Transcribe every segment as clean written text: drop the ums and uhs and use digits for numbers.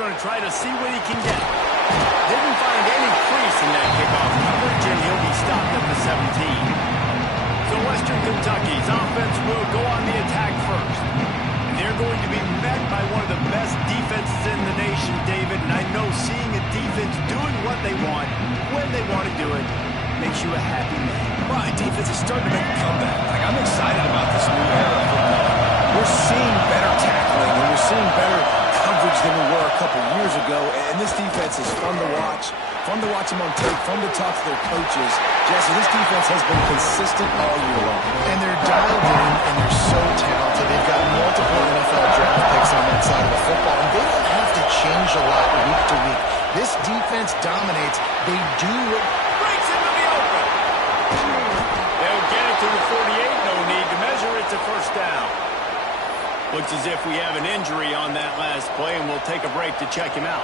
going to try to see what he can get. Didn't find any crease in that kickoff coverage, and he'll be stopped at the 17. So Western Kentucky's offense will go on the attack first. They're going to be met by one of the best defenses in the nation, David, and I know seeing a defense doing what they want, when they want to do it, makes you a happy man. Right, defense is starting to make a comeback. Like, I'm excited about this new era of football. We're seeing better tackling, and we're seeing better coverage than we were a couple years ago, and this defense is fun to watch them on tape, fun to talk to their coaches. Jesse, this defense has been consistent all year long. And they're dialed in, and they're so talented. They've got multiple NFL draft picks on that side of the football, and they don't have to change a lot week to week. This defense dominates. They do it. Breaks into the open. They'll get it to the 48. No need to measure. It's a first down. Looks as if we have an injury on that last play, and we'll take a break to check him out.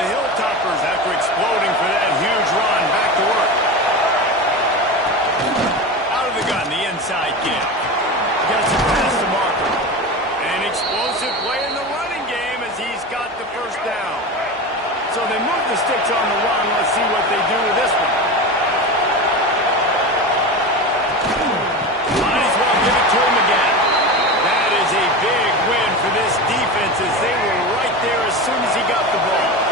The Hilltoppers, after exploding for that huge run, back to work. Out of the gun, the inside give. Gets it past the marker. An explosive play in the running game as he's got the first down. So they move the sticks on the run. Let's see what they do with this one. Might as well give it to him again. That is a big win for this defense as they were right there as soon as he got the ball.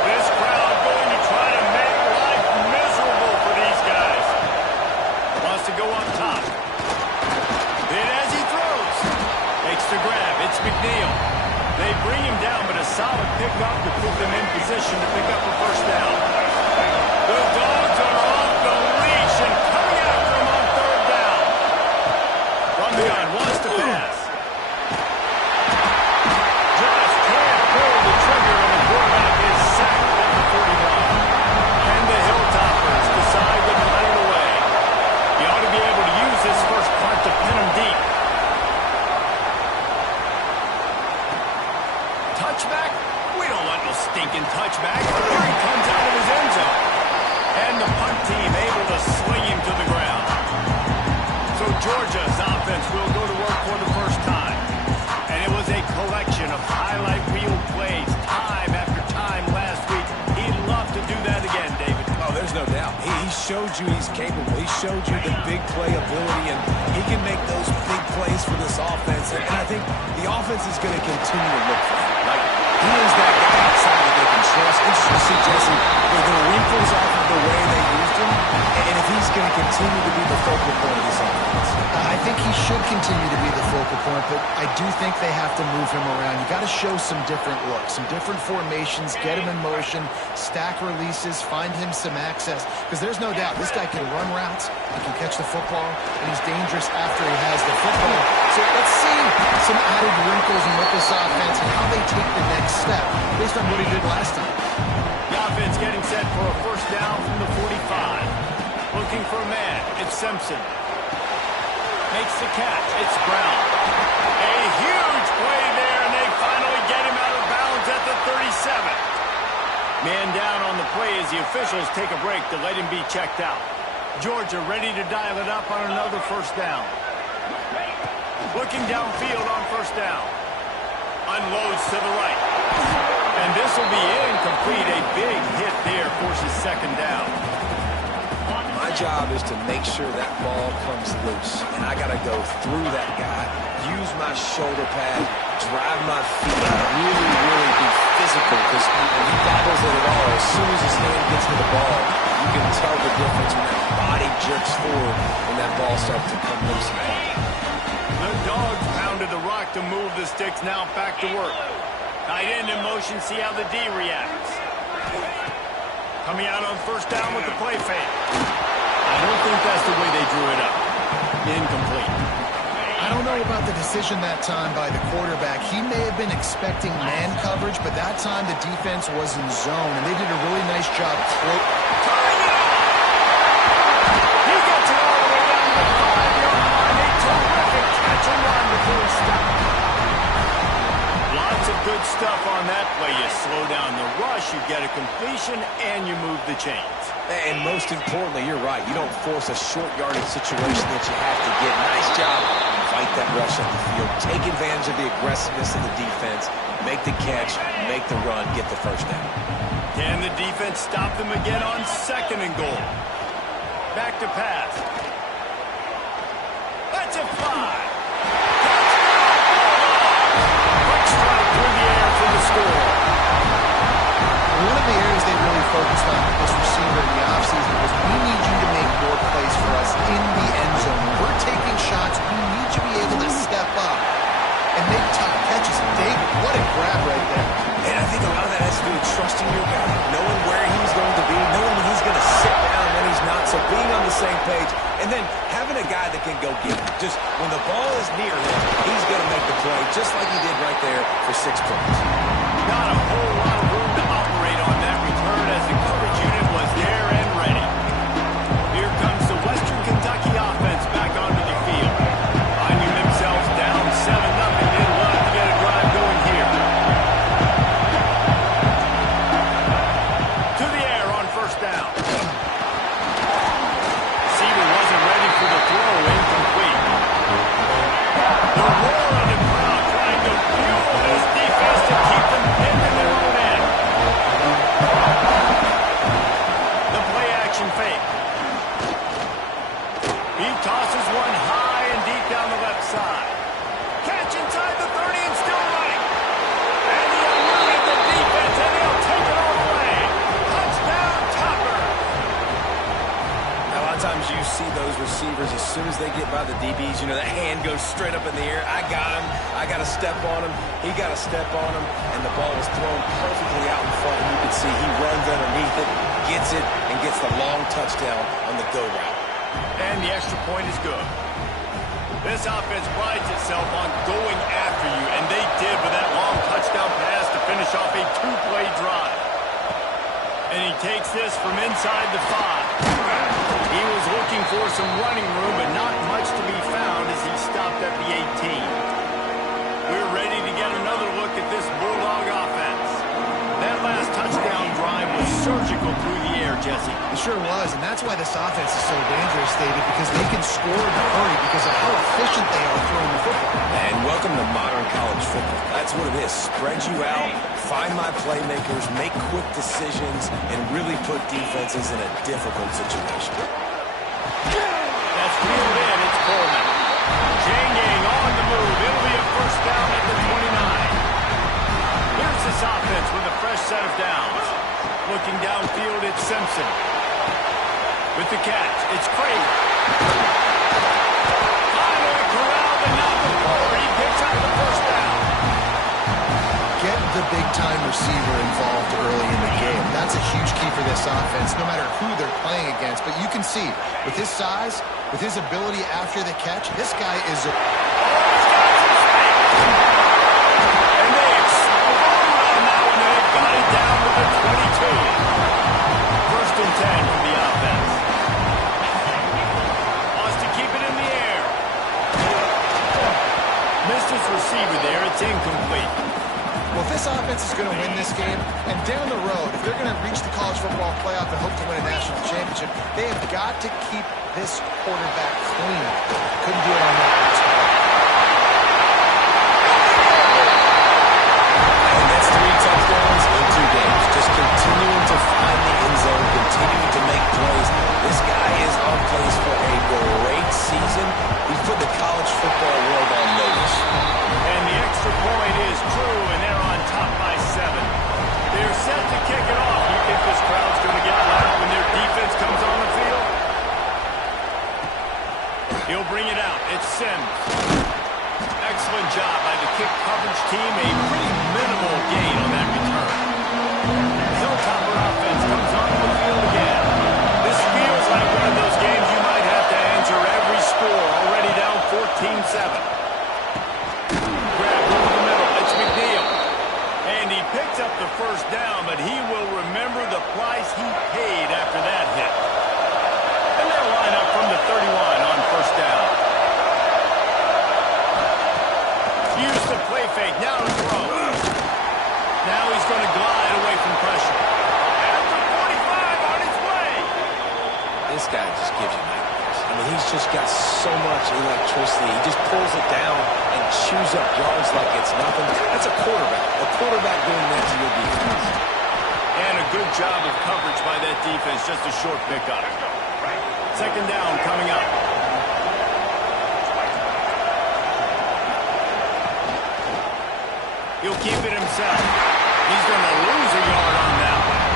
This crowd going to try to make life miserable for these guys. Wants to go up top. And as he throws, makes the grab. It's McNeil. They bring him down, but a solid pickup to put them in position to pick up a first down. The Dogs are off the leash and coming after him on third down. From the gun, wants to pass. Just can't pull the trigger, and the quarterback is sacked at the 41. And the Hilltoppers decide to let it away. You ought to be able to use this first punt to pin him deep. Touchback? We don't want no stinking touchback. Here he comes out of his end zone. And the punt team able to swing him to the ground. So Georgia's offense will go to work for the first time. And it was a collection of highlight reel plays time after time last week. He'd love to do that again, David. Oh, there's no doubt. He showed you he's capable. He showed you the big play ability, and he can make those big plays for this offense. And I think the offense is going to continue to look for him. Like, he is that guy outside that they can trust. Interesting to see, Jesse, the wrinkles off of the way they used him, and if he's going to continue to be the focal point of this offense. I think he should continue to be the focal point, but I do think they have to move him around. You got to show some different looks, some different formations, get him in motion, stack releases, find him some access, because there's no doubt this guy can run routes, he can catch the football, and he's dangerous after he has the football. So let's see some added wrinkles in what this offense and how they take the next step based on what he did last time. The offense getting set for a first down from the 45. Looking for a man. It's Simpson. Makes the catch. It's Brown. A huge play there, and they finally get him out of bounds at the 37. Man down on the play as the officials take a break to let him be checked out. Georgia ready to dial it up on another first down. Looking downfield on first down. Unloads to the right. And this will be incomplete. A big hit there forces second down. My job is to make sure that ball comes loose. And I got to go through that guy, use my shoulder pad, drive my feet, really, really be physical. Because when he bobbles it at all, as soon as his hand gets to the ball, you can tell the difference when that body jerks forward and that ball starts to come loose and fall. The Dogs pounded the rock to move the sticks. Now back to work. Tight end in motion. See how the D reacts. Coming out on first down with the play fake. I don't think that's the way they drew it up. Incomplete. I don't know about the decision that time by the quarterback. He may have been expecting man coverage, but that time the defense was in zone, and they did a really nice job. Tying it up! He gets it all the way down to the 5-yard line. A terrific catch and run before he stopped. Lots of good stuff on that play. You slow down the rush, you get a completion, and you move the chains. And most importantly, you're right. You don't force a short yardage situation that you have to get. Nice job. Fight that rush up the field. Take advantage of the aggressiveness of the defense. Make the catch, make the run, get the first down. Can the defense stop them again on 2nd and goal? Back to pass. That's a fly. Quick strike through the air for the score. One of the areas they really focused on with this receiver in the offseason was we need you to make more plays for us in the end zone. When we're taking shots, we need you to be able to step up and make tough catches. David, what a grab right there. And I think a lot of that has to do with trusting your guy, knowing where he's going to be, knowing when he's going to sit down and when he's not, so being on the same page, and then having a guy that can go get it. Just when the ball is near him, he's going to make the play, just like he did right there for 6 points. Not a whole lot of room to operate on that return as the coverage unit was there and ready. Here comes the Western Kentucky offense back onto the field. Finding themselves down 7-0, they'd love to get a drive going here. To the air on 1st down. Receiver wasn't ready for the throw, incomplete. The roar of the crowd trying to fuel this defense to keep them pinned in their own end. The play action fake. He tosses one high and deep down the left side. Catch inside the 30 and still running. And he eluded the defense and he'll take it all away. Touchdown, Topper. A lot of times you see those receivers, as soon as they get by the DBs, you know, that hand goes straight up in the air. I got him. I got to step on him. He got to step on him. And the ball was thrown perfectly out in front. You can see he runs underneath it, gets it, and gets the long touchdown on the go route. And the extra point is good. This offense prides itself on going after you, and they did with that long touchdown pass to finish off a 2-play drive. And he takes this from inside the 5. He was looking for some running room, but not much to be found as he stopped at the 18. We're ready to get another look at this Bulldog offense. That last touchdown drive was surgical through the air, Jesse. It sure was, and that's why this offense is so dangerous, David, because they can score in a hurry because of how efficient they are throwing the football. And welcome to modern college football. That's what it is. Spread you out, find my playmakers, make quick decisions, and really put defenses in a difficult situation. That's reeled in. It's Coleman. Janging on the move. It'll be a 1st down at the 29. Here's this offense with a fresh set of downs. Looking downfield, it's Simpson. With the catch, it's Craig. Finally corralled, but not before. He picks up the 1st down. Get the big-time receiver involved early in the game. That's a huge key for this offense, no matter who they're playing against. But you can see, with his size, with his ability after the catch, this guy is a... And they explode on that one, and they've got it down to the 22. 1st and 10 for the offense. Wants to keep it in the air. Missed his receiver there. It's incomplete. Well, if this offense is going to win this game, and down the road, if they're going to reach the college football playoff and hope to win a national championship, they have got to keep this quarterback clean. Couldn't do it on that last play. And that's 3 touchdowns in 2 games. Just continuing to find the end zone, continuing to make plays. This guy is on pace for a great season. He's put the college football world on notice. And the extra point is true, and they're on top by 7. They're set to kick it off. You think this crowd's going to get loud when their defense comes on the field? He'll bring it out. It's Sims. Excellent job by the kick coverage team. A pretty minimal gain on that return. Hilltopper offense comes on the field again. This feels like one of those games you might have to answer every score. Already down 14-7. Picks up the 1st down, but he will remember the price he paid after that hit. And they'll line up from the 31 on 1st down. Use the play fake. Now to throw. Now he's he's just got so much electricity. He just pulls it down and chews up yards like it's nothing. That's a quarterback. A quarterback doing that to your defense. And a good job of coverage by that defense. Just a short pickup. Second down coming up. He'll keep it himself. He's going to lose a yard on that one.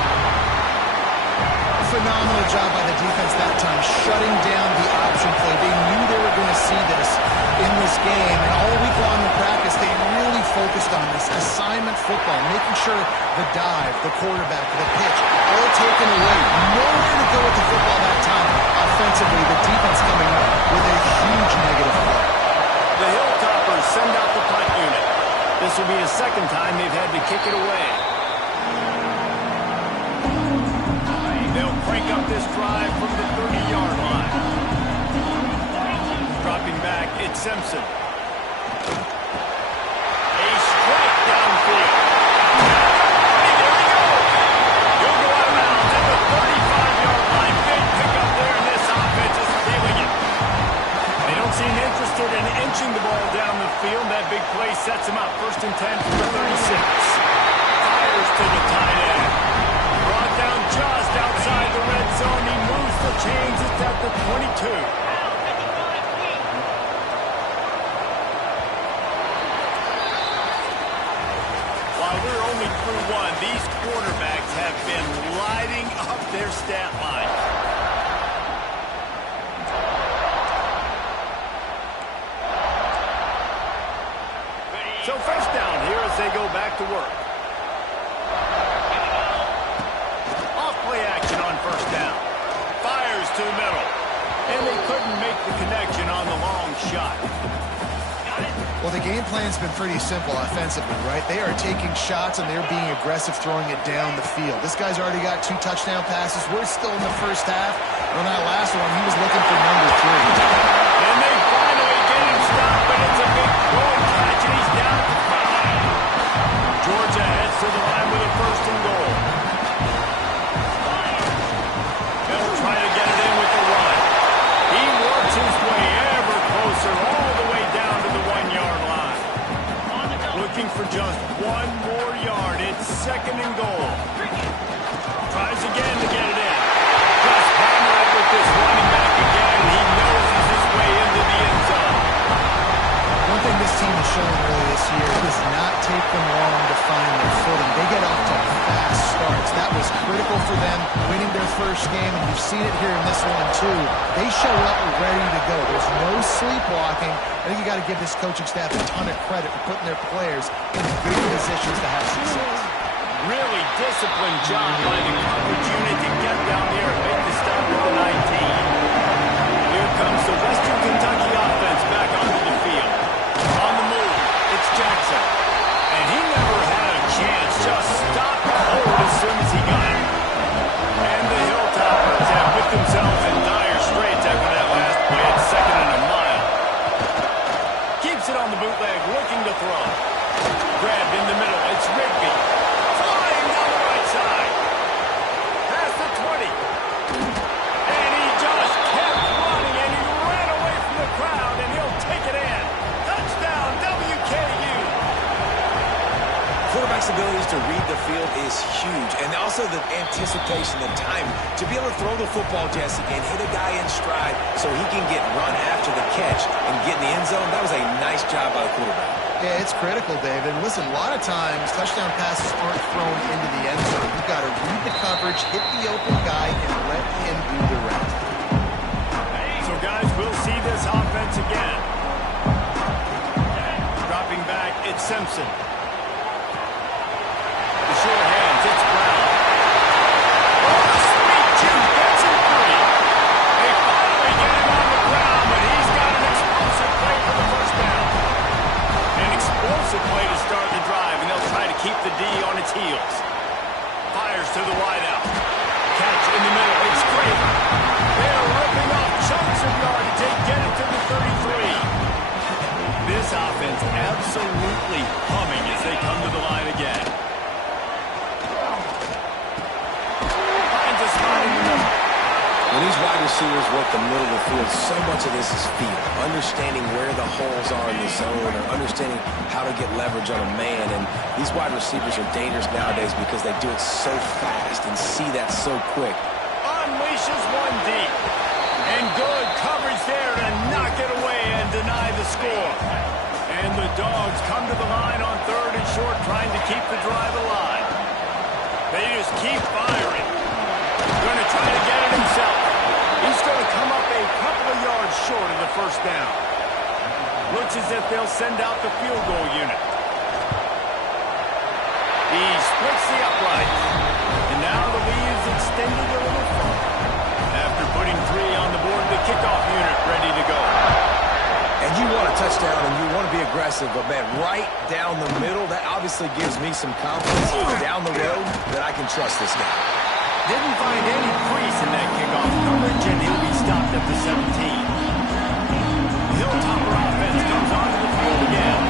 Phenomenal job by the defense that time, shutting down the option play. They knew they were going to see this in this game, and all week long in practice, they really focused on this assignment football, making sure the dive, the quarterback, the pitch, all taken away. Nowhere to go with the football that time. Offensively, the defense coming up with a huge negative play. The Hilltoppers send out the punt unit. This will be the second time they've had to kick it away. They'll crank up this drive from the 30-yard line. Dropping back, it's Simpson. A strike downfield. There he goes. He'll go out of bounds at the 35-yard line. Big pickup there, and this offense is feeling it. They don't seem interested in inching the ball down the field. That big play sets him up. First and 10 from the 36. Fires to the tight end. Brought down just outside the red zone. He moves the chains. It's at the 22. While we're only through one, these quarterbacks have been lighting up their stat line. So first down here as they go back to work. Off play action on first down. Fires to the middle. And they couldn't make the connection on the long shot. Well, the game plan's been pretty simple offensively, right? They are taking shots and they're being aggressive throwing it down the field. This guy's already got 2 touchdown passes. We're still in the first half. On that last one, he was looking for number 3. And they finally get him stopped, but it's a big throw and catch, and he's down at the 5. Georgia heads to the line with a first and goal. They'll try to get it in with the run. He works his way ever closer, all the way down to the 1-yard line. Looking for just 1 more yard. It's second and goal. Tries again to get it in. Just hammer it with this running back again. He noses his way into the end zone. One thing this team has shown early this year, it does not take them long to find their footing. They get off to fast starts. That was critical for them winning their first game, and you've seen it here in this one too. They show up ready to go. There's no sleepwalking. I think you got to give this coaching staff a ton of credit for putting their players in good positions to have success. Really disciplined job by the coverage unit to get down there and make the stop at the 19. Here comes the Western Kentucky offense back onto the field. On the move, it's Jackson. And he never had a chance. Just stopped cold as soon as he got it. And the Hilltoppers have put themselves in dire straits after that last play at second and a mile. Keeps it on the bootleg, looking to throw. Grabbed in the middle, it's Rigby. Flying down the right side. Past the 20. And he just kept running, and he ran away from the crowd, and he'll take it in. Touchdown, WKU. Quarterback's abilities to read the field is huge, and also the anticipation, the time to be able to throw the football, Jesse, and hit a guy in stride so he can get run after the catch and get in the end zone. That was a nice job by the quarterback. Yeah, it's critical, David. And listen, a lot of times touchdown passes aren't thrown into the end zone. You've got to read the coverage, hit the open guy, and let him do the rest. So, guys, we'll see this offense again. Dropping back, it's Simpson. The sure hands, it's Brown. Oh, the sweet juke gets him free. They finally get him on the ground, but he's got an explosive play for the first down. An explosive play to start the drive, and they'll try to keep the D on its heels. Fires to the wideout. Catch in the middle, it's great. They're ripping off chunks of yardage. They get it to the 33. This offense absolutely humming at the middle of the field, so much of this is feel. Understanding where the holes are in the zone or understanding how to get leverage on a man. And these wide receivers are dangerous nowadays because they do it so fast and see that so quick. Unleashes one deep. And good coverage there to knock it away and deny the score. And the Dogs come to the line on 3rd and short, trying to keep the drive alive. They just keep firing. Going to try to get it himself. He's going to come up a couple of yards short of the first down. Looks as if they'll send out the field goal unit. He splits the upright. And now the lead is extended a little further. After putting 3 on the board, the kickoff unit ready to go. And you want a touchdown and you want to be aggressive, but man, right down the middle, that obviously gives me some confidence down the road that I can trust this guy. Didn't find any crease in that kickoff coverage, and he'll be stopped at the 17. The Hilltopper offense comes onto the field again.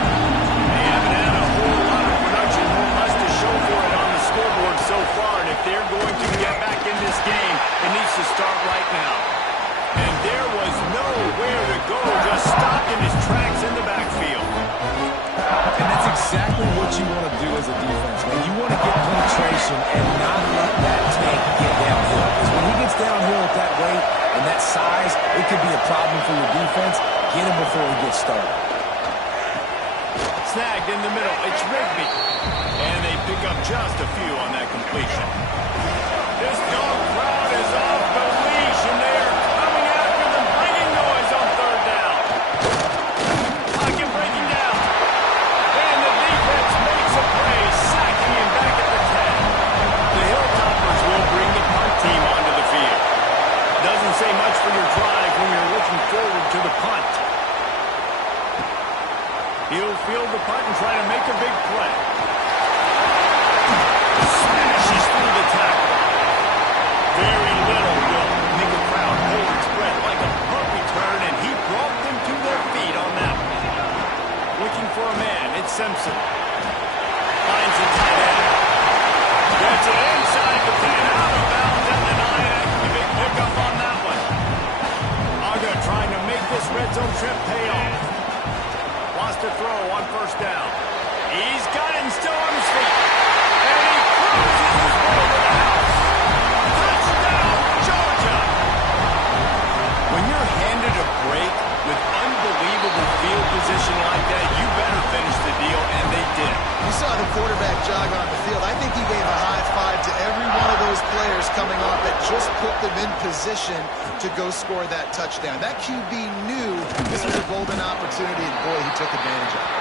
They haven't had a whole lot of production, or less to show for it on the scoreboard so far, and if they're going to get back in this game, it needs to start right now. And there was nowhere to go, just stopped in his tracks in the backfield. And that's exactly what you want to do as a defense, man. You want to get penetration and not let that tank get downhill. Because when he gets downhill at that weight and that size, it could be a problem for your defense. Get him before he gets started. Snagged in the middle. It's Rigby. And they pick up just a few on that completion. This Dog crowd is off the leash, and they are coming after them, bringing noise on 3rd down. Pocket breaking down. And the defense makes a play, sacking him back at the 10. The Hilltoppers will bring the punt team onto the field. Doesn't say much for your drive when you're looking forward to the punt. He'll field the punt and try to make a big play. Smashes through the tackle. Very little will make a crowd hold its breath like a punt return, and he brought them to their feet on that one. Looking for a man, it's Simpson. Finds a tight end. Gets it inside the 10, out of bounds at the 9. A big pickup on that one. Aga trying to make this red zone trip pay off. Wants to throw on 1st down. He's got it and still on his feet. And he cruises his way to the house. Touchdown, Georgia! When you're handed a break with unbelievable field position like that, you better finish the deal, and they did. You saw the quarterback jog on the field. I think he gave a high five to every one of those players coming off that just put them in position to go score that touchdown. That QB knew this was a golden opportunity, and boy, he took advantage of it.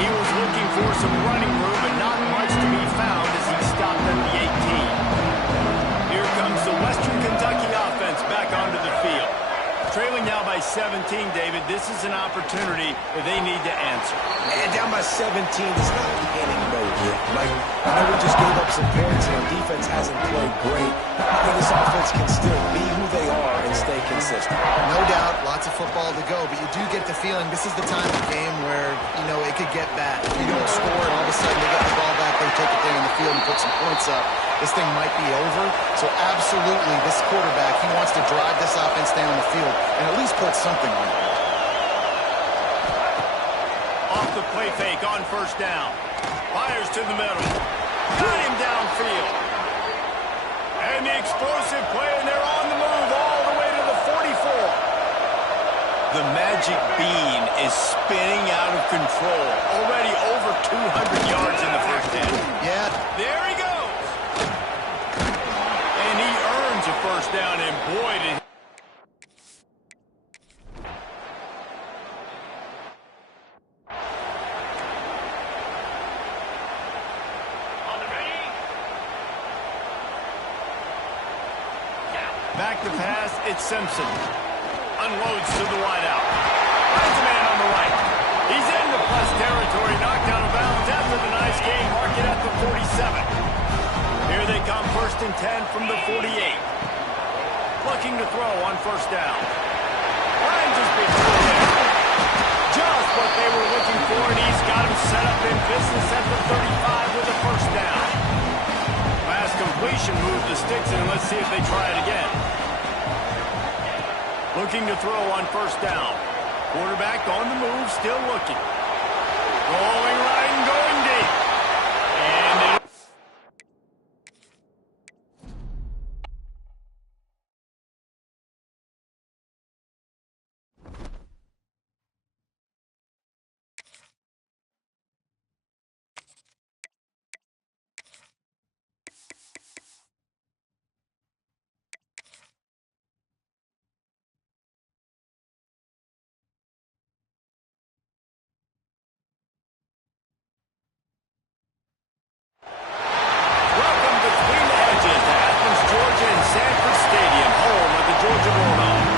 He was looking for some running room, but not much to be found as he stopped at the 18. Here comes the Western Kentucky offense back onto the field. Trailing now by 17, David. This is an opportunity that they need to answer. And down by 17, it's not panic mode yet. Like, I know we just gave up some points and our defense hasn't played great. I think this offense can still be who they are and stay consistent. No doubt, lots of football to go, but you do get the feeling this is the time of the game where, you know, it could get bad. If you don't score and all of a sudden they get the ball back, they take it there in the field and put some points up, this thing might be over. So absolutely, this quarterback, he wants to drive this offense down the field and at least put something on it. Off the play fake on 1st down. Fires to the middle. Got him downfield. And the explosive play, and they're on the move all the way to the 44. The magic bean is spinning out of control. Already over 200 yards in the first half. Yeah. There he goes. And he earns a 1st down, and boy, did he. Back to pass, it's Simpson. Unloads to the wideout. Finds a man on the right. He's into plus territory, knocked out of bounds after the nice game. Mark it at the 47. Here they come, 1st and 10 from the 48. Looking to throw on 1st down. Finds his big throw there. Just what they were looking for, and he's got him set up in business at the 35 with a 1st down. Pass completion, move the sticks, and let's see if they try it again. looking to throw on first down. Quarterback on the move, still looking. Rolling right and going deep. And it welcome between the edges to Athens, Georgia and Sanford Stadium, home of the Georgia Bulldogs.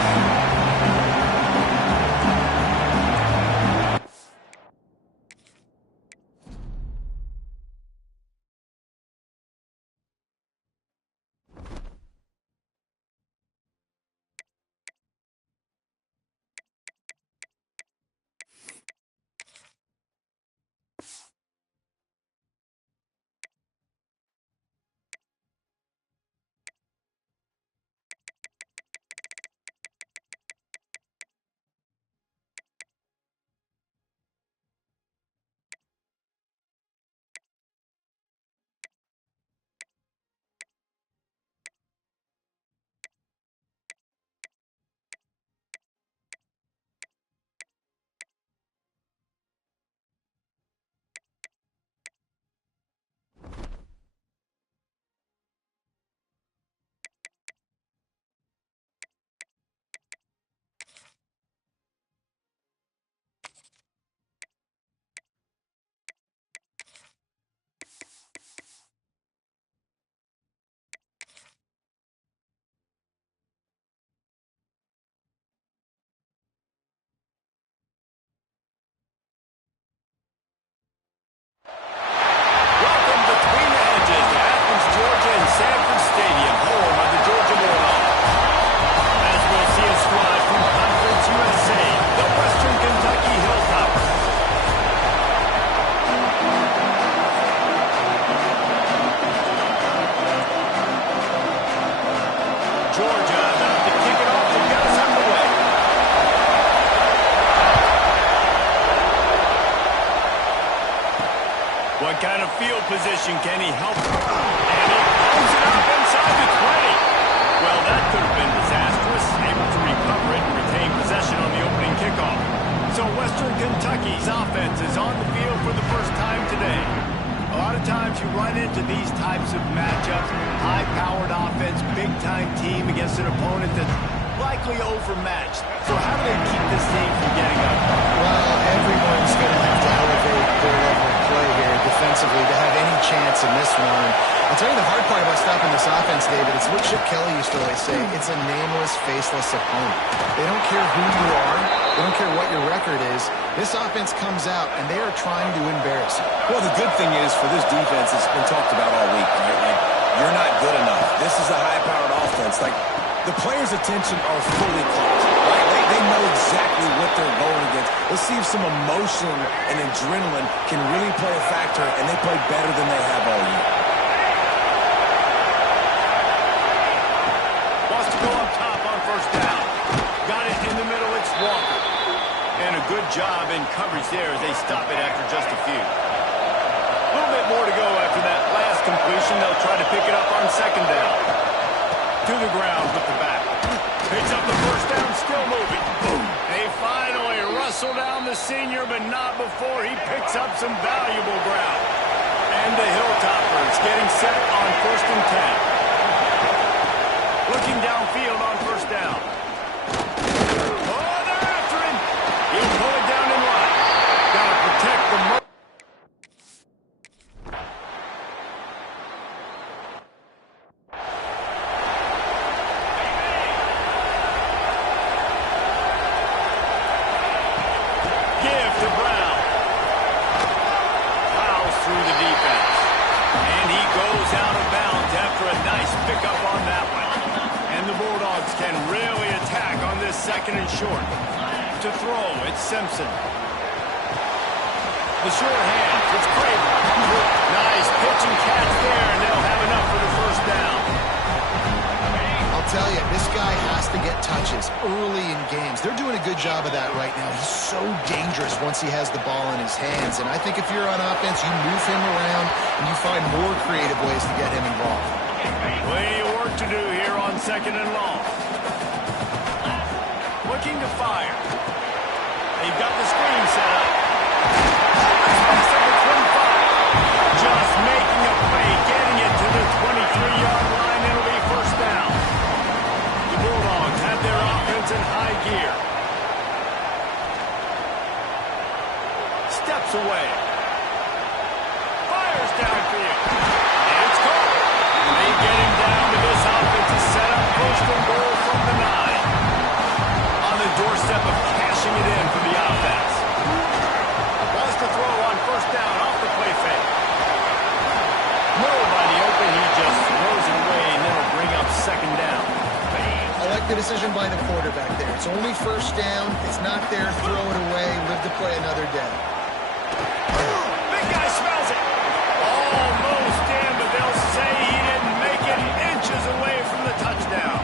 Welcome between the edges to Athens, Georgia and Sanford Stadium, home of the Georgia Bulldogs. As we'll see a squad from Conference USA, the Western Kentucky Hilltoppers. Georgia about to kick it off to get us underway. What kind of field position can he help? And he pulls it up inside the 20. Well, that could have been disastrous. Able to recover it and retain possession on the opening kickoff. So Western Kentucky's offense is on the field for the first time today. A lot of times you run into these types of matchups. High-powered offense, big-time team against an opponent that's likely overmatched. So how do they keep this team from getting up? Well, everyone's going to have to elevate their level of play here defensively to have any chance in this one. I'll tell you the hard part about stopping this offense, David, it's what Chip Kelly used to always say. It's a nameless, faceless opponent. They don't care who you are. They don't care what your record is. This offense comes out, and they are trying to embarrass you. Well, the good thing is for this defense, it's been talked about all week, right? Like, you're not good enough. This is a high-powered offense. Like, the players' attention are fully caught, right? They know exactly what they're going against. Let's see if some emotion and adrenaline can really play a factor, and they play better than they have all year. Wants to go up top on first down. Got it in the middle. It's Walker. And a good job in coverage there as they stop it after just a few. A little bit more to go after that last completion. They'll try to pick it up on second down. To the ground with the back. Picks up the first down, still moving. Boom. They finally wrestle down the senior, but not before he picks up some valuable ground. And the Hilltoppers getting set on first and 10. Looking downfield on first down. Oh, they're after him. He'll pull it down in line. Got to protect the give to Brown. Plows through the defense. And he goes out of bounds after a nice pickup on that one. And the Bulldogs can really attack on this second and short. To throw, it's Simpson. The short hand, it's Craven. Nice pitch and catch there, and they'll have enough for the first down. I'll tell you, this guy has to get touches early in games. They're doing a good job of that right now. He's so dangerous once he has the ball in his hands. And I think if you're on offense, you move him around and you find more creative ways to get him involved. Plenty of work to do here on 2nd and long. Looking to fire. They've got the screen set up. Just making a play, getting it to the 23-yard line. It'll be first down. The Bulldogs have their offense in high gear. Steps away. Fires downfield. And it's caught. They get him down to this offensive setup. First and goal from the 9. On the doorstep of cashing it in for the offense. Wants to throw on first down off the play fake. Nobody open, he just throws it away, and then will bring up second down. I like the decision by the quarterback there. It's only first down. It's not there. Throw it away. Live to play another day. Big guy smells it. Almost in, but they'll say he didn't make it inches away from the touchdown.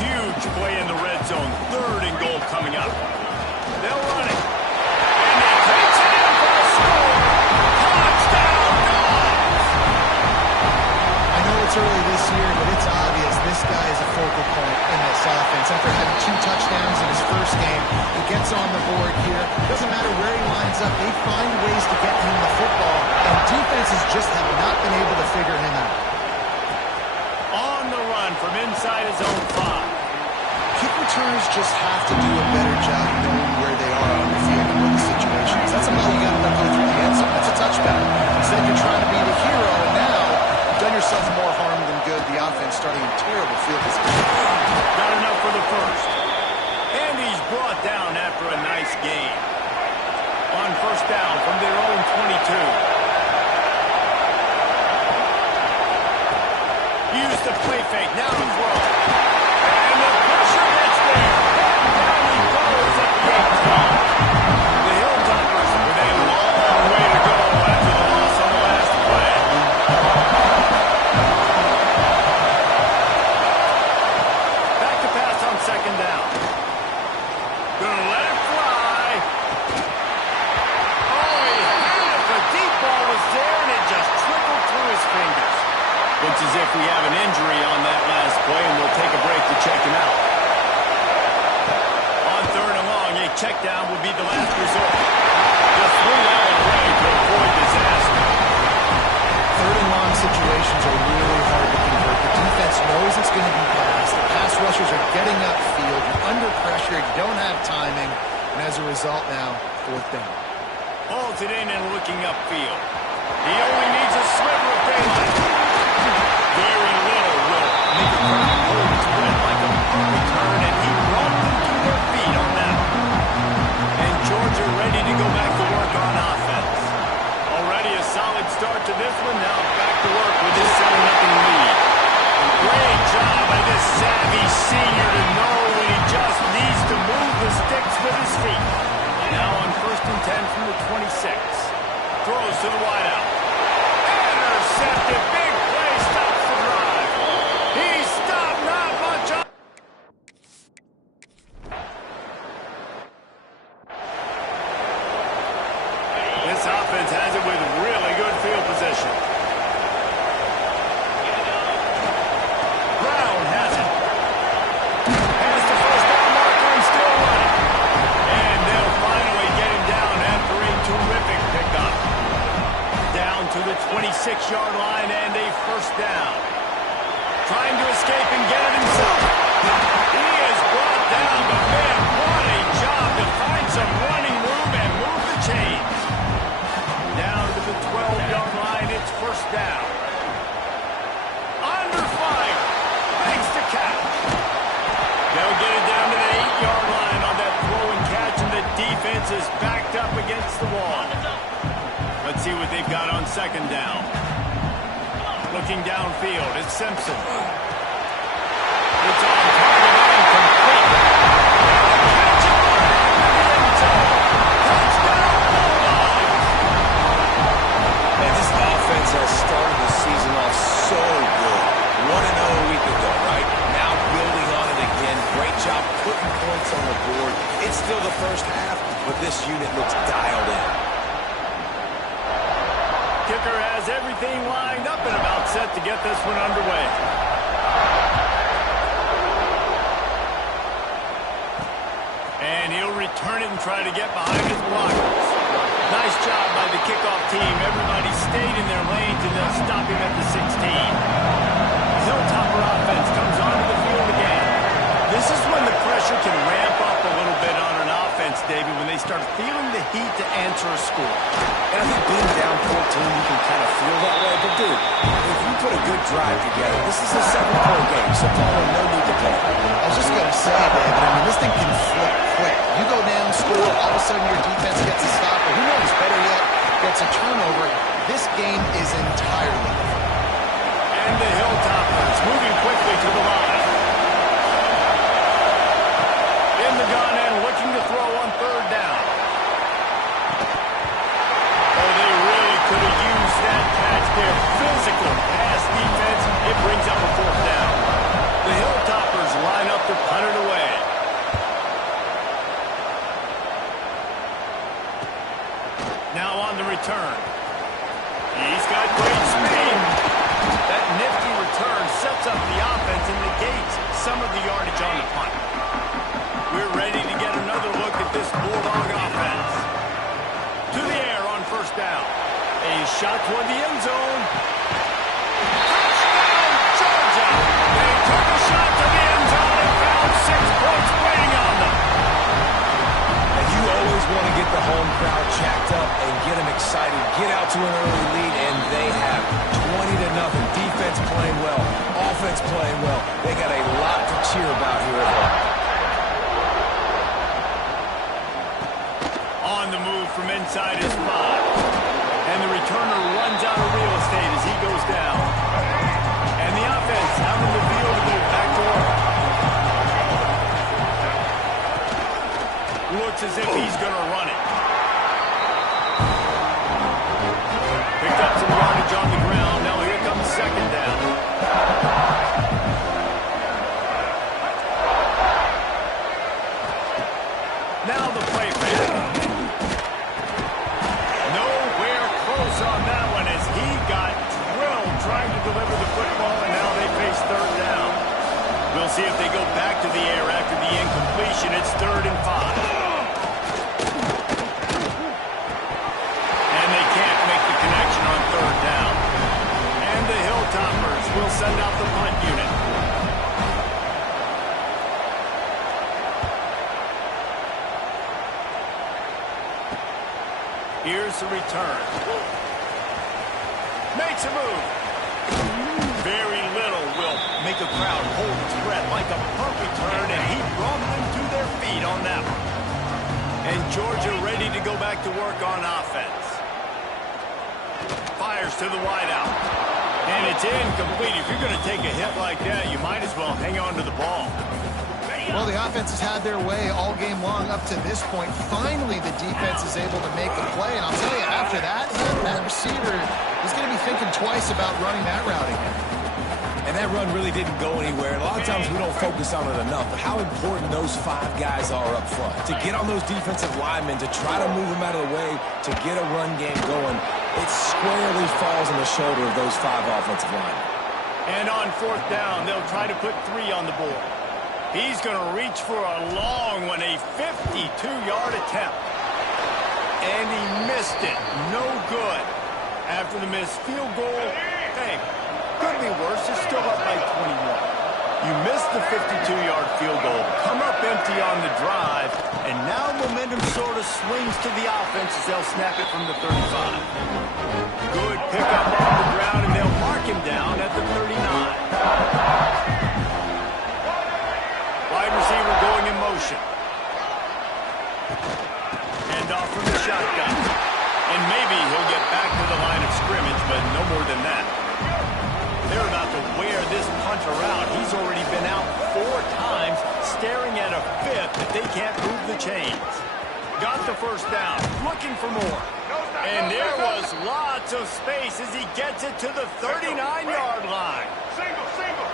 Huge play in the red zone. 3rd and goal coming up. They'll run it. And they takes it in for a score. Touchdown, Dogs! I know it's early this year, but it's obvious this guy is a focal point in this offense. After having 2 touchdowns in his first game, he gets on the board here. Doesn't matter where he lines up, they find ways to get him the football, and defenses just have not been able to figure him out. On the run from inside his own 5. Kick returners just have to do a better job knowing where they are on the field and what the situation is. That's a ball you got to go through the end zone. That's a touchback. Instead, you're trying to be the hero, and now you've done yourself more harm than good. The offense starting in terrible field position. Got enough for the first. And he's brought down after a nice game. On first down from their own 22. Use the play fake. Now to throw. And the pressure gets there. Down he goes at the 18. The Hilltoppers with a long way to go after the loss on the last play. Back to pass on second down. Gonna let it fly. Oh, he had it. The deep ball was there, and it just trickled through his fingers. Looks as if we have an injury on that last play, and we'll take a break to check him out. On 3rd and long, a check down would be the last resort. Just threw that away to avoid disaster. 3rd and long situations are really hard to convert. The defense knows it's going to be passed. The pass rushers are getting upfield. You're under pressure. You don't have timing. And as a result now, 4th down. Holds it in and looking upfield. He only needs a sliver of daylight. Very little will make a crowd hold its breath like a punt return, and he brought them to their feet on that one. And Georgia ready to go back to work on offense. Already a solid start to this one. Now back to work with this 7-0 lead. Great job by this savvy senior to know when he just needs to move the sticks with his feet. Now on 1st and 10 from the 26. Throws to the wideout. Intercepted. Big play. Stops the drive. He stopped. Not much on. This offense has it with really good field position. Brown has it. Has the first down marker and still running. And they'll finally get him down after a terrific pickup. Down to the 26-yard line and a first down. Trying to escape and get it himself. He is brought down, but man, what a job to find some running room and move the chains. Down to the 12-yard line, it's first down. Under fire. Makes the catch. They'll get it down to the 8-yard line on that throw and catch, and the defense is backed up against the wall. Let's see what they've got on second down. Looking downfield, it's Simpson. It's on target and complete. Catch it in the end zone. Touchdown, Bulldogs. Man, this offense has started the season off so good. 1-0 a week ago, right? Now It's still the first half, but this unit looks dialed in. Kicker has everything lined up and about set to get this one underway. And he'll return it and try to get behind his blockers. Nice job by the kickoff team. Everybody stayed in their lanes, and they'll stop him at the 16. Hilltopper offense comes onto the field again. This is when the pressure can ramp up a little bit on an offense, David, when they start feeling the heat to answer a score. And I think being down 14, you can kind of feel that way. But, dude, if you put a good drive together, this is a 7-point game, so Paulo, no need to play. I was just going to say, David, I mean, this thing can flip quick. You go down, score, all of a sudden your defense gets a stop, or who knows, better yet, gets a turnover. This game is entirely different. And the Hilltoppers moving quickly to the line. In the gun and looking to throw on third down. Oh, they really could have used that catch there. Physical pass defense. It brings up a fourth down. The Hilltoppers line up to punt it away. Now on the return. He's got great speed. That nifty return sets up the offense and negates some of the yardage on the punt. We're ready to get another look at this Bulldog offense. To the air on first down. A shot toward the end zone. Touchdown, Georgia! They took a shot to the end zone and found 6 points waiting on them. And you always want to get the home crowd jacked up and get them excited. Get out to an early lead, and they have 20-0. Defense playing well. Offense playing well. They got a lot to cheer about here at home. On the move from inside his 5. And the returner runs out of real estate as he goes down. And the offense out in the field to move back to work. Looks as if he's going to run it. Picked up some yardage on the ground. Now here comes second down. Now the play fake. Nowhere close on that one as he got drilled trying to deliver the football, and now they face third down. We'll see if they go back to the air after the incompletion. It's 3rd and 5. And they can't make the connection on third down. And the Hilltoppers will send out the punt unit. Here's the return. Makes a move. Very little will make a crowd hold its breath like a punt return, and he brought them to their feet on that one. And Georgia ready to go back to work on offense. Fires to the wideout. And it's incomplete. If you're going to take a hit like that, you might as well hang on to the ball. Well, the offense has had their way all game long up to this point. Finally, the defense is able to make a play. And I'll tell you, after that, that receiver is going to be thinking twice about running that route again. And that run really didn't go anywhere. A lot of times we don't focus on it enough, but how important those 5 guys are up front. To get on those defensive linemen, to try to move them out of the way, to get a run game going, it squarely falls on the shoulder of those 5 offensive linemen. And on fourth down, they'll try to put 3 on the board. He's going to reach for a long one, a 52-yard attempt. And he missed it. No good. After the missed field goal, hey, could be worse. It's still up by 21. You missed the 52-yard field goal, come up empty on the drive, and now momentum sort of swings to the offense as they'll snap it from the 35. Good pickup on the ground, and they'll mark him down at the 39. Wide receiver going in motion. And off from the shotgun. And maybe he'll get back to the line of scrimmage, but no more than that. They're about to wear this punter out. He's already been out 4 times, staring at a 5th if they can't move the chains. Got the first down, looking for more. And there was lots of space as he gets it to the 39-yard line. Single.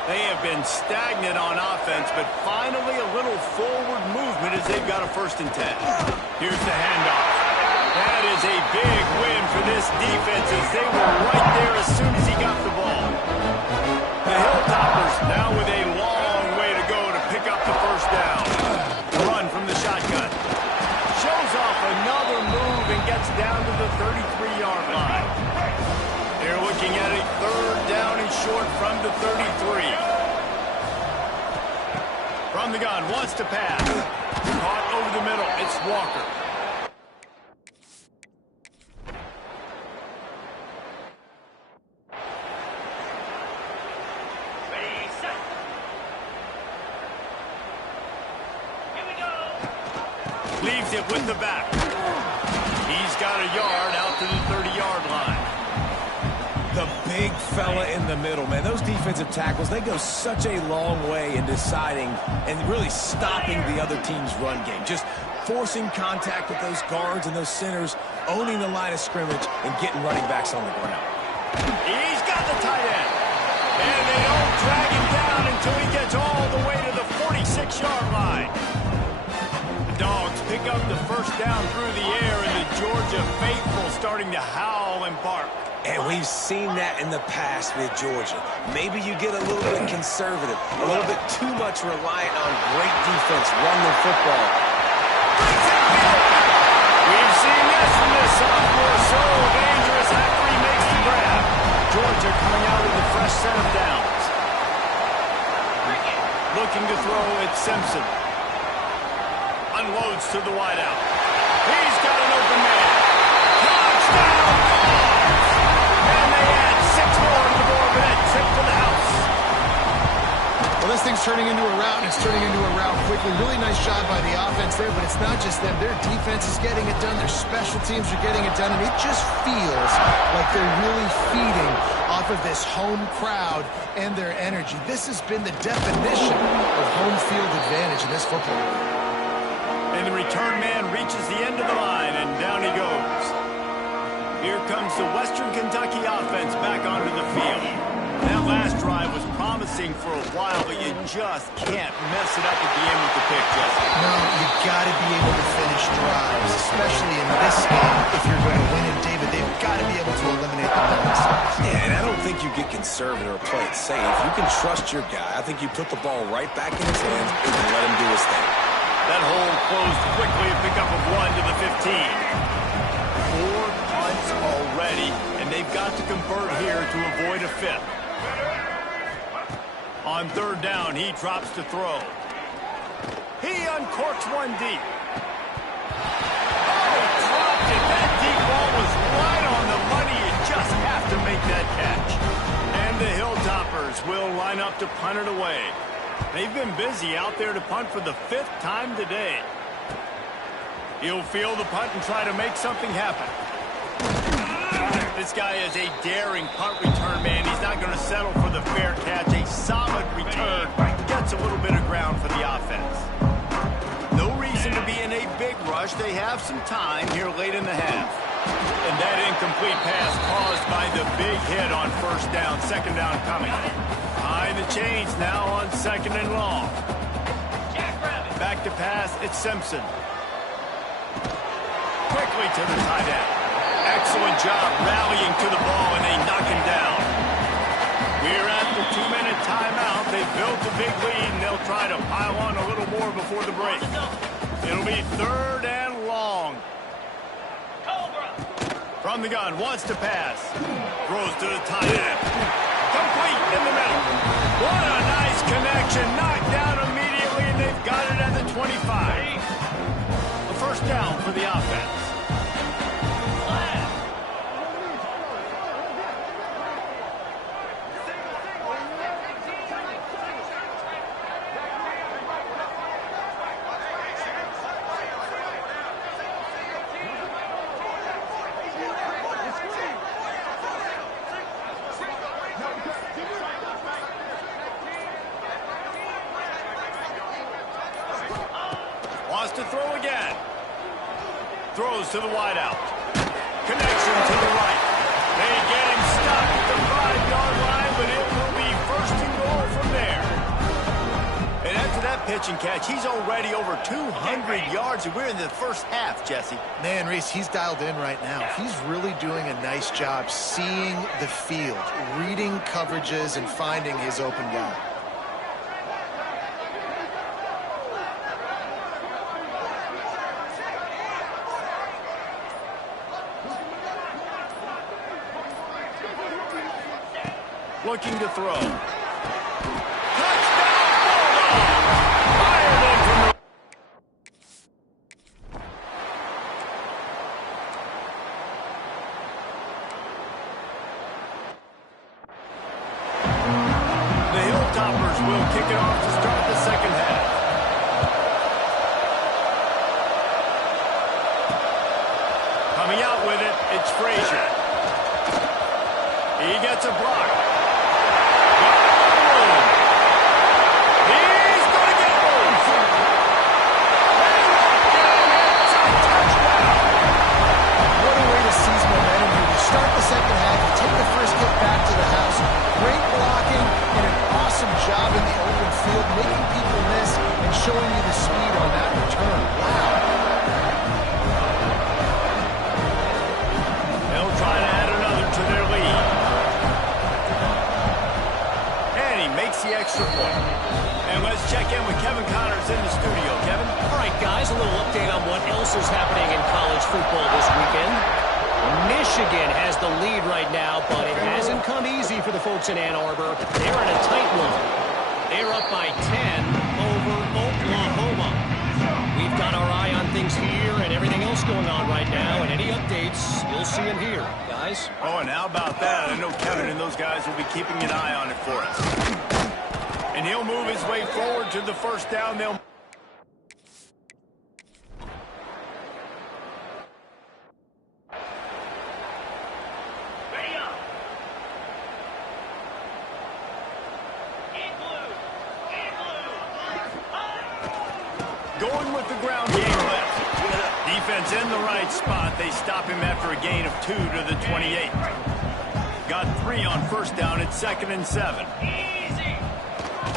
They have been stagnant on offense, but finally a little forward movement as they've got a 1st and 10. Here's the handoff. That is a big win for this defense as they were right there as soon as he got the ball. The Hilltoppers now with a long way to go to pick up the 1st down. Run from the shotgun. Shows off another move and gets down to the 33-yard line. They're looking at a 3rd down and short from the 33. From the gun, wants to pass. Caught over the middle. It's Walker. Leaves it with the back. He's got a yard out to the 30-yard line. The big fella in the middle, man. Those defensive tackles, they go such a long way in deciding and really stopping the other team's run game. Just forcing contact with those guards and those centers, owning the line of scrimmage, and getting running backs on the ground. He's got the tight end. And they don't drag him down until he gets all the way to the 46-yard line. Dogs pick up the 1st down through the air, and the Georgia faithful starting to howl and bark. And we've seen that in the past with Georgia. Maybe you get a little bit conservative, a little bit too much reliant on great defense, run the football. We've seen this from this sophomore, so dangerous after he makes the grab. Georgia coming out with a fresh set of downs. Looking to throw at Simpson. Unloads to the wideout. He's got an open man. Touchdown, Dogs! And they add 6 more to the board with that trip to the house. Well, this thing's turning into a rout, and it's turning into a rout quickly. Really nice job by the offense there, but it's not just them. Their defense is getting it done. Their special teams are getting it done, and it just feels like they're really feeding off of this home crowd and their energy. This has been the definition of home field advantage in this football game. And the return man reaches the end of the line, and down he goes. Here comes the Western Kentucky offense back onto the field. That last drive was promising for a while, but you just can't mess it up at the end with the pick, Justin. No, you've got to be able to finish drives, especially in this game. If you're going to win it, David, they've got to be able to eliminate the mistakes. Yeah, and I don't think you get conservative or play it safe. You can trust your guy. I think you put the ball right back in his hands and let him do his thing. That hole closed quickly, a pickup of 1 to the 15. 4 punts already, and they've got to convert here to avoid a 5th. On 3rd down, he drops to throw. He uncorks one deep. Oh, dropped it. That deep ball was right on the money. You just have to make that catch. And the Hilltoppers will line up to punt it away. They've been busy out there to punt for the 5th time today. He'll field the punt and try to make something happen. This guy is a daring punt return man. He's not going to settle for the fair catch. A solid return gets a little bit of ground for the offense. No reason to be in a big rush. They have some time here late in the half. And that incomplete pass caused by the big hit on 1st down. 2nd down coming. Behind the chains now on 2nd and long. Back to pass, it's Simpson. Quickly to the tight end. Excellent job rallying to the ball, and they knock him down. We're at the 2-minute timeout. They've built a big lead, and they'll try to pile on a little more before the break. It'll be 3rd and long. From the gun, wants to pass. Throws to the tight end. Complete in the middle. What a nice connection. Knocked down immediately, and they've got it at the 25. The 1st down for the offense. Wants to throw again. Throws to the wideout. Connection to the right. They get him stuck at the 5-yard line, but it will be 1st and goal from there. to that pitch and catch, he's already over 200 yards, and we're in the first half, Jesse. Man, Reese, he's dialed in right now. He's really doing a nice job seeing the field, reading coverages, and finding his open guy. Looking to throw. Touchdown, Bulldog! Fired in from the... The Hilltoppers will kick it off to start the second half. Coming out with it, it's Frazier. He gets a block. Start the second half, you take the first kick back to the house. Great blocking and an awesome job in the open field, making people miss and showing you the speed on that return. Wow. They'll try to add another to their lead. And he makes the extra point. And let's check in with Kevin Connors in the studio. Kevin? All right, guys, a little update on what else is happening in college football this weekend. Michigan has the lead right now, but it hasn't come easy for the folks in Ann Arbor. They're in a tight one. They're up by 10 over Oklahoma. We've got our eye on things here and everything else going on right now, and any updates, you'll see them here, guys. Oh, and how about that? I know Kevin and those guys will be keeping an eye on it for us. And he'll move his way forward to the first down. They'll... Going with the ground game left. Defense in the right spot. They stop him after a gain of 2 to the 28. Got 3 on first down. It's 2nd and 7.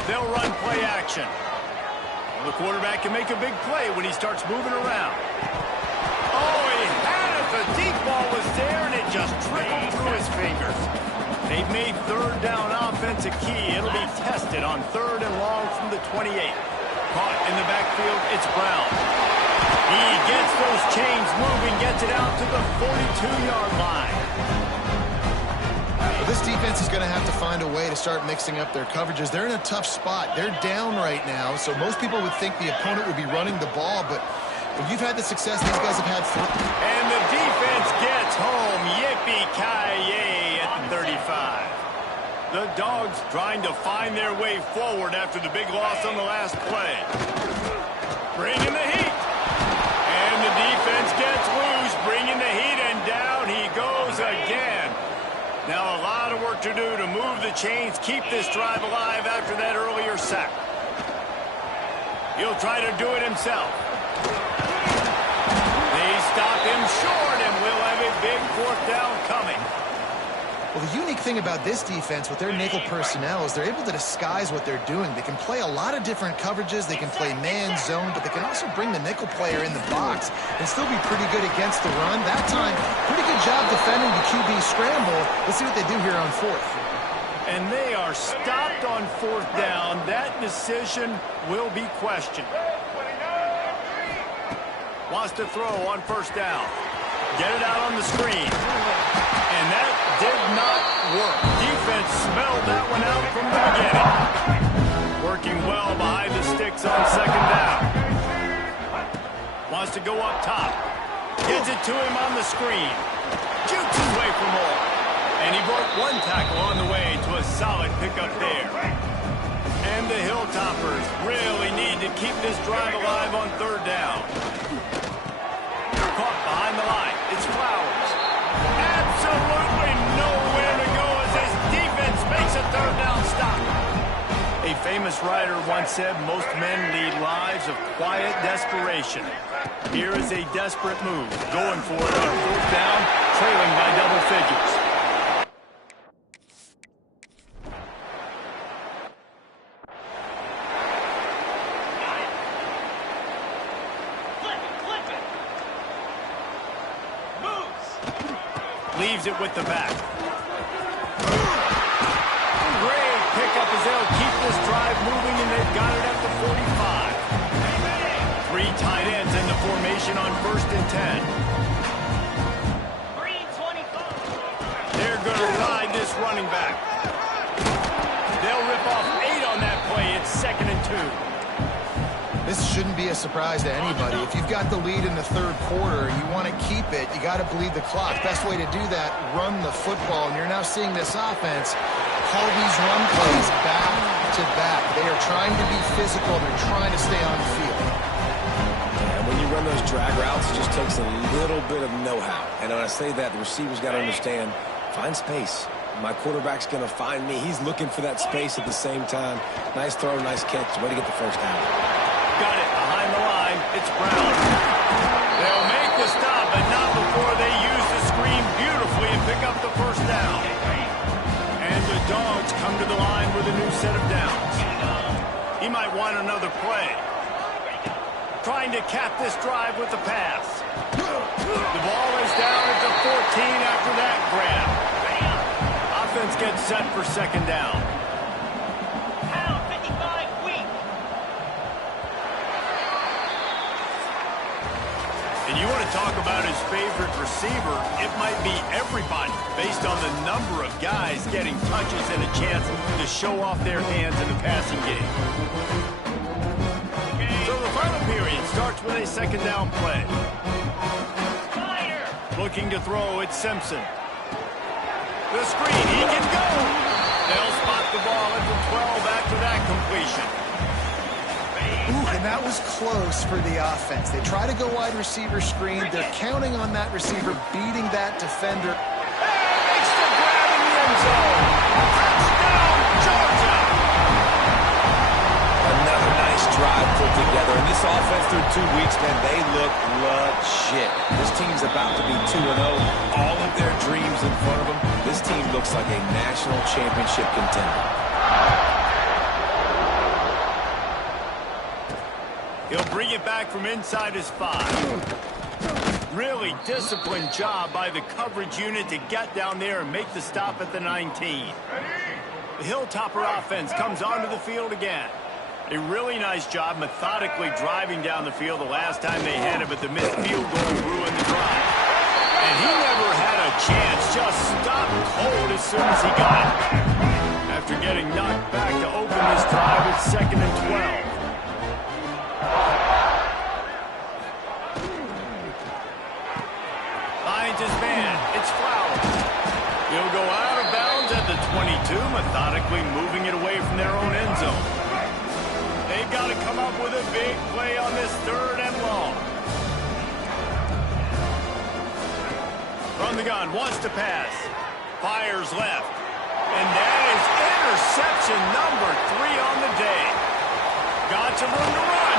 They'll run play action. Well, the quarterback can make a big play when he starts moving around. Oh, he had it. The deep ball was there, and it just trickled through his fingers. They've made third down offense a key. It'll be tested on 3rd and long from the 28. Caught in the backfield, it's Brown. He gets those chains moving, gets it out to the 42-yard line. Well, this defense is going to have to find a way to start mixing up their coverages. They're in a tough spot. They're down right now, so most people would think the opponent would be running the ball, but when you've had the success these guys have had... And the defense gets home. Yippee-ki-yay at the 35. The Dogs trying to find their way forward after the big loss on the last play. Bringing the heat. And the defense gets loose, bringing the heat, and down he goes again. Now a lot of work to do to move the chains, keep this drive alive after that earlier sack. He'll try to do it himself. They stop him short, and we'll have a big 4th down coming. Well, the unique thing about this defense with their nickel personnel is they're able to disguise what they're doing. They can play a lot of different coverages. They can play man, zone, but they can also bring the nickel player in the box and still be pretty good against the run. That time, pretty good job defending the QB scramble. Let's see what they do here on 4th. And they are stopped on 4th down. That decision will be questioned. Wants to throw on 1st down. Get it out on the screen. And that did not work. Defense smelled that one out from the beginning. Working well behind the sticks on 2nd down. Wants to go up top. Gets it to him on the screen. Jukes his way for more. And he broke 1 tackle on the way to a solid pickup there. And the Hilltoppers really need to keep this drive alive on 3rd down. Caught behind the line. It's Flowers. Absolutely nowhere to go as his defense makes a 3rd down stop. A famous writer once said most men lead lives of quiet desperation. Here is a desperate move. Going for it on 4th down, trailing by double figures. Leaves it with the back. Great pickup as they'll keep this drive moving, and they've got it at the 45. 3 tight ends in the formation on 1st and 10. They're going to ride this running back. They'll rip off 8 on that play. It's 2nd and 2. This shouldn't be a surprise to anybody. If you've got the lead in the 3rd quarter, you want to keep it, you got to bleed the clock. Best way to do that, run the football. And you're now seeing this offense call these run plays back to back. They are trying to be physical. They're trying to stay on the field. And when you run those drag routes, it just takes a little bit of know-how. And when I say that, the receivers got to understand, find space. My quarterback's going to find me. He's looking for that space at the same time. Nice throw, nice catch. Way to get the first down. Got it behind the line. It's Brown. They'll make the stop, but not before they use the screen beautifully and pick up the first down. And the Dogs come to the line with a new set of downs. He might want another play. Trying to cap this drive with the pass. The ball is down at the 14 after that grab. Offense gets set for 2nd down. And you want to talk about his favorite receiver, it might be everybody based on the number of guys getting touches and a chance to show off their hands in the passing game. So the final period starts with a 2nd down play. Looking to throw, it's Simpson. The screen, he can go. They'll spot the ball at the 12 after that completion. Ooh, and that was close for the offense. They try to go wide receiver screen. They're counting on that receiver beating that defender. Makes the grab in the end zone. Touchdown, Georgia! Another nice drive put together. And this offense through 2 weeks, man, they look legit. This team's about to be 2-0. All of their dreams in front of them. This team looks like a national championship contender. He'll bring it back from inside his 5. Really disciplined job by the coverage unit to get down there and make the stop at the 19. The Hilltopper offense comes onto the field again. A really nice job methodically driving down the field the last time they had it, but the missed field goal ruined the drive. And he never had a chance, just stopped cold as soon as he got it. After getting knocked back to open this drive, it's 2nd and 12. Finds his man. It's Flowers. He'll go out of bounds at the 22, methodically moving it away from their own end zone. They've got to come up with a big play on this 3rd and long. From the gun, wants to pass. Fires left. And that is interception number 3 on the day. Got some room to run.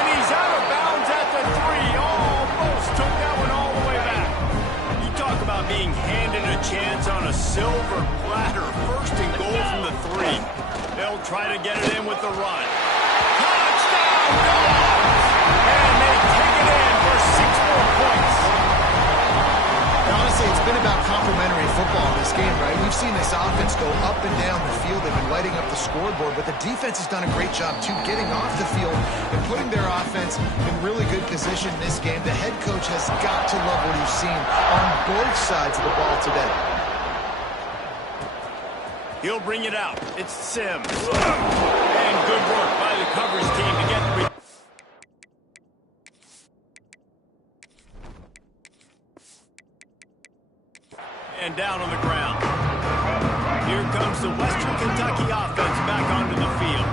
And he's out of bounds at the 3. Almost took that one all the way back. You talk about being handed a chance on a silver platter. 1st and goal from the 3. They'll try to get it in with the run. Touchdown, Dogs! And they take it in for 6 more points. Honestly, it's been about complementary football in this game, right? We've seen this offense go up and down the field. They've been lighting up the scoreboard, but the defense has done a great job, too, getting off the field and putting their offense in really good position in this game. The head coach has got to love what he's seen on both sides of the ball today. He'll bring it out. It's Sims. And good work by the coverage team to get the... And down on the ground. Here comes the Western Kentucky offense back onto the field.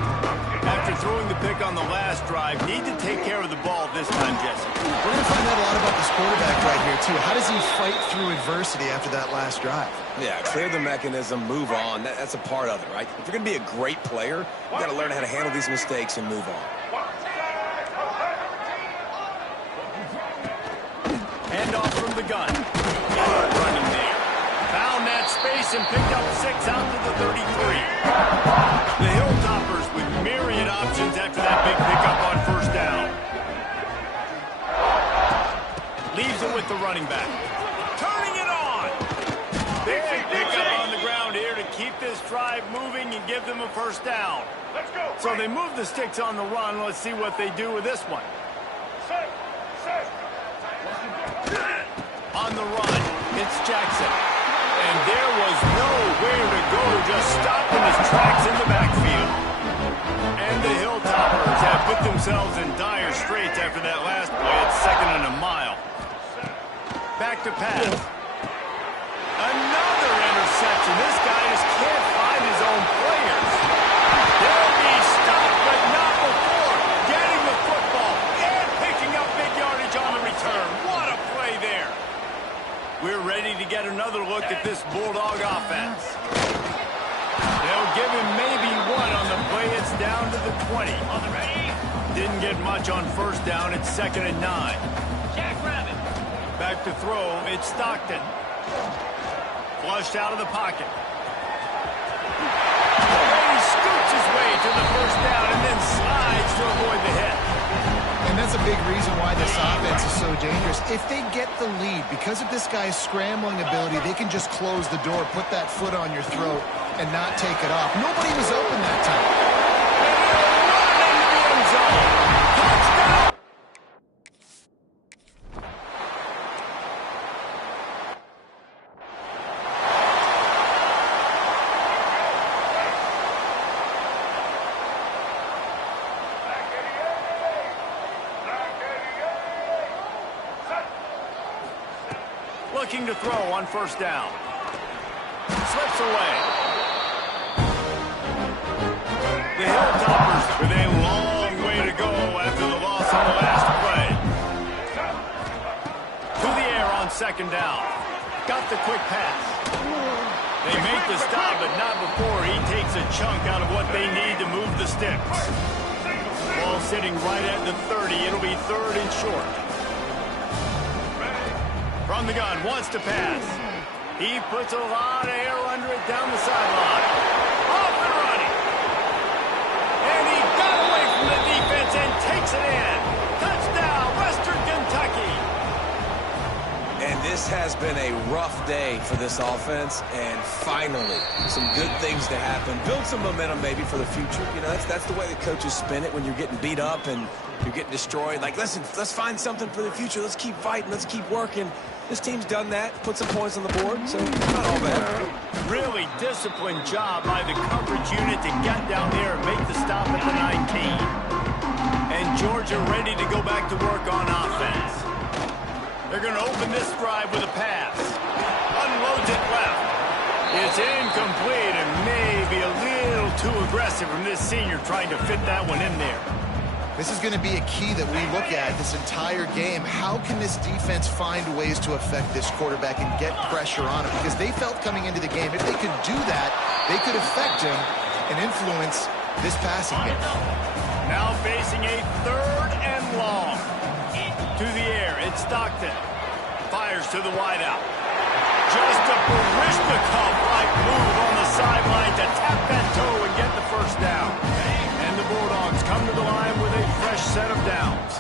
After throwing the pick on the last drive, need to take care of the ball this time, Jesse. We're going to find out a lot about this quarterback right here, too. How does he fight through adversity after that last drive? Yeah, clear the mechanism, move on. That's a part of it, right? If you're going to be a great player, you got to learn how to handle these mistakes and move on. Hand off from the gun. Running there. Found that space and picked up 6 out to the 33. The Hilltoppers with myriad options after that big pickup on 1st down. Leaves it with the running back. Turning it on. Big pickup on the ground here to keep this drive moving and give them a first down. Let's go. So they move the sticks on the run. Let's see what they do with this one. Set. On the run, it's Jackson. And there was nowhere to go, just stopped in his tracks in the backfield. And the Hilltoppers have put themselves in dire straits after that last play at 2nd and a mile. Back to pass. Another interception. This guy just can't find his own players. They'll be stopped, but not before getting the football and picking up big yardage on the return. What a play there. We're ready to get another look at this Bulldog offense. They'll give him maybe one on the play. It's down to the 20. Didn't get much on first down. It's 2nd and 9. Jackrabbit. Back to throw. It's Stockton. Flushed out of the pocket. He scoots his way to the first down and then slides to avoid the hit. And that's a big reason why this offense is so dangerous. If they get the lead, because of this guy's scrambling ability, they can just close the door, put that foot on your throat, and not take it off. Nobody was open that time. And he'll run into the end zone. Touchdown! Looking to throw on first down. Slips away. The Hilltoppers with a long way to go after the loss on the last play. To the air on 2nd down. Got the quick pass. They make the stop, but not before he takes a chunk out of what they need to move the sticks. Ball sitting right at the 30. It'll be 3rd and short. From the gun, wants to pass. He puts a lot of air under it down the sideline. Off and running. And he got away from the defense and takes it in. Touchdown, Western Kentucky. And this has been a rough day for this offense, and finally, some good things to happen. Build some momentum maybe for the future. You know, that's the way the coaches spin it when you're getting beat up and you're getting destroyed. Like, listen, let's find something for the future. Let's keep fighting. Let's keep working. This team's done that, put some points on the board, so it's not all bad. Really disciplined job by the coverage unit to get down there and make the stop at the 19. And Georgia ready to go back to work on offense. They're going to open this drive with a pass. Unloads it left. It's incomplete and maybe a little too aggressive from this senior trying to fit that one in there. This is going to be a key that we look at this entire game. How can this defense find ways to affect this quarterback and get pressure on him? Because they felt coming into the game, if they could do that, they could affect him and influence this passing game. Now facing a 3rd and long. To the air, it's Stockton. Fires to the wideout. Just a Baryshnikov-like move on the sideline to tap that toe and get the first down. And the Bulldogs come to the line with a fresh set of downs.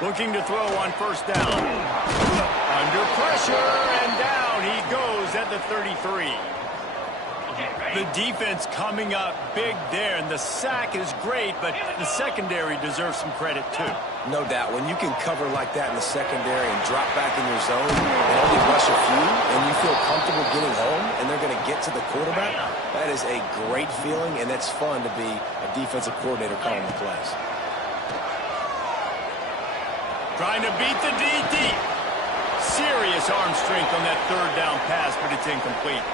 Looking to throw on first down. Under pressure, and down he goes at the 33. The defense coming up big there, and the sack is great, but the secondary deserves some credit too. No doubt. When you can cover like that in the secondary and drop back in your zone and only rush a few, and you feel comfortable getting home, and they're going to get to the quarterback, that is a great feeling, and it's fun to be a defensive coordinator calling the plays. Trying to beat the DT. Serious arm strength on that 3rd down pass, but it's incomplete.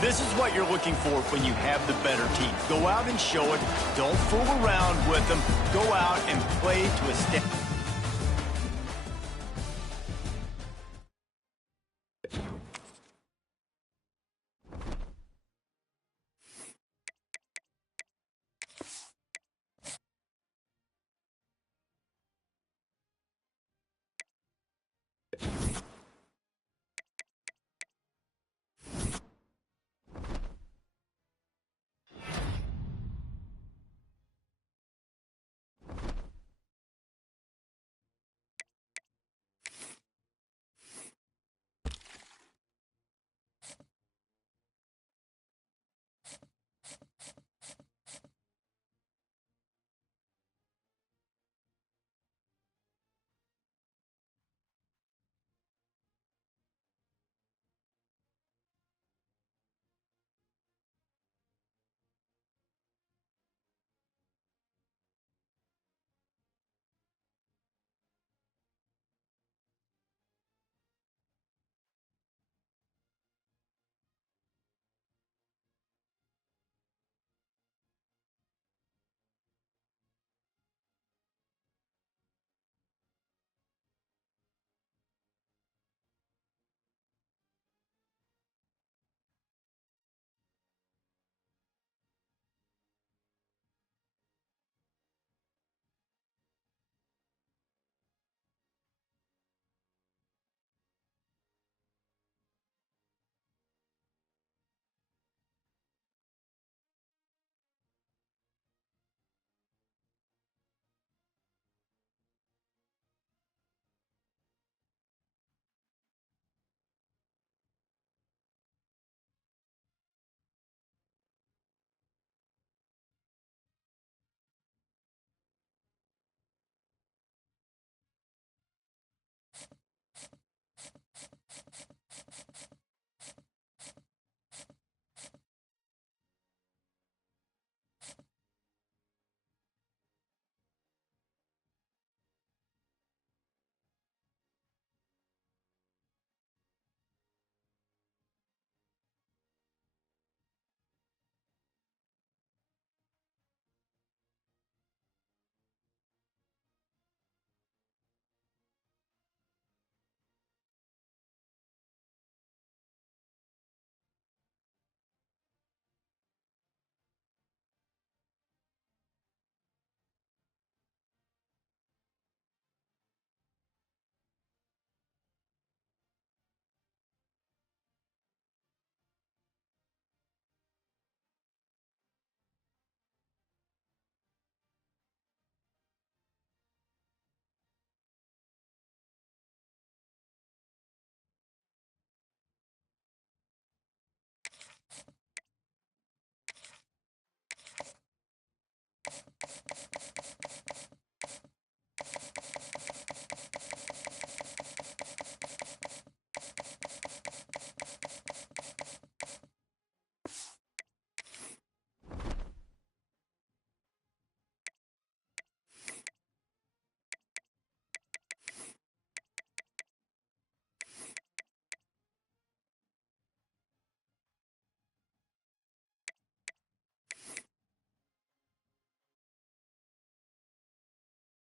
This is what you're looking for when you have the better team. Go out and show it. Don't fool around with them. Go out and play to a step.